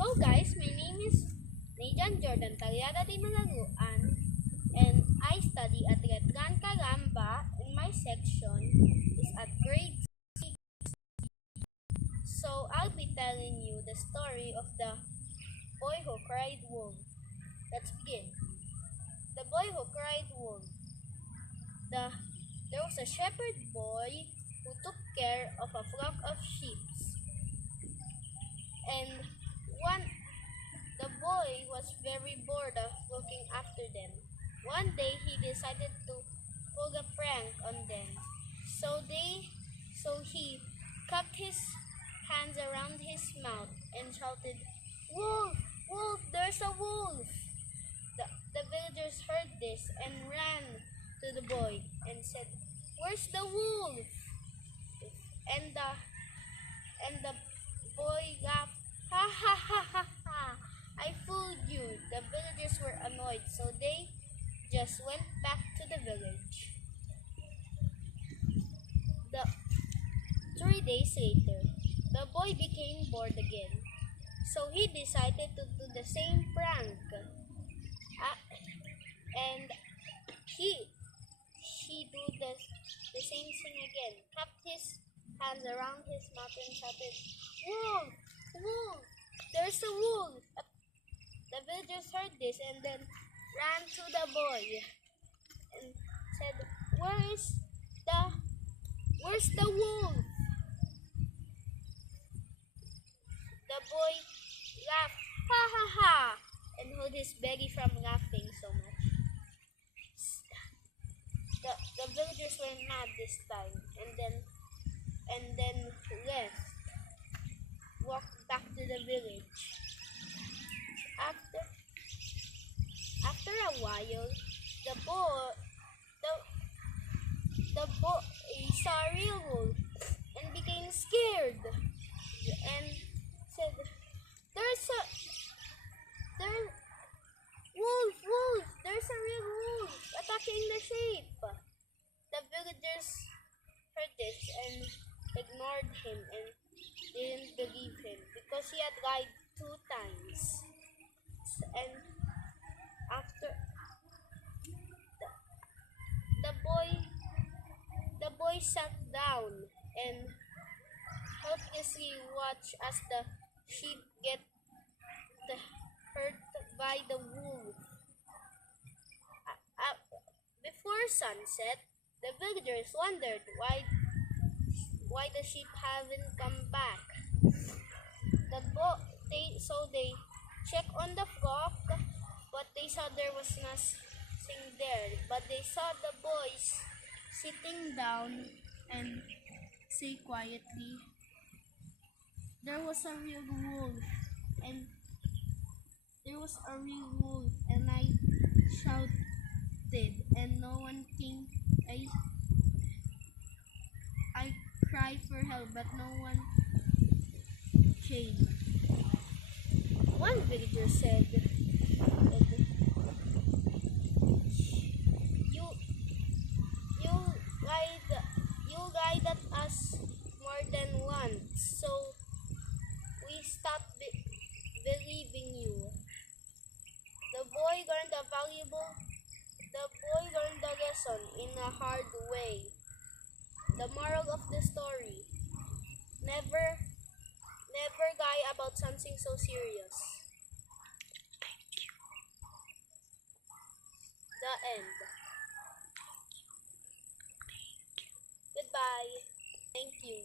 Hello guys, my name is Najan Jordan Tagliada de Malaguan and I study at Letran Caramba and my section is at grade 6. So I'll be telling you the story of the boy who cried wolf. Let's begin. The boy who cried wolf. There was a shepherd boy who took care of a flock of sheep. And the boy was very bored of looking after them. One day he decided to pull a prank on them. So he cupped his hands around his mouth and shouted, "Wolf! Wolf! There's a wolf!" The villagers heard this and ran to the boy and said, "Where's the wolf?" And the boy laughed, "Ha ha ha ha ha! I fooled you." The villagers were annoyed, so they just went back to the village. 3 days later, the boy became bored again, so he decided to do the same prank. And he do the same thing again. Cupped his hands around his mouth and shouted, "Wolf! Wolf! There's a wolf!" The villagers heard this and then ran to the boy and said, Where's the wolf?" The boy laughed, "Ha ha ha!" and held his belly from laughing so much. The villagers were mad this time and then left, walked back to the village. After a while, the boy saw a real wolf and became scared and said, Wolf! There's a real wolf attacking the sheep." The villagers heard this and ignored him and didn't believe him because he had lied 2 times. And after the boy sat down and helplessly watched as the sheep get hurt by the wolf. Before sunset, the villagers wondered why the sheep haven't come back. They checked on the flock, but they saw there was nothing there. But they saw the boys sitting down and say quietly, "There was a real wolf, and I shouted, and no one came. I cried for help, but no one came." One villager said, "You you lied at us more than once, so we stopped believing you." The boy learned the lesson in a hard way. The moral of the story: never lie about something so serious. The end. Goodbye. Thank you.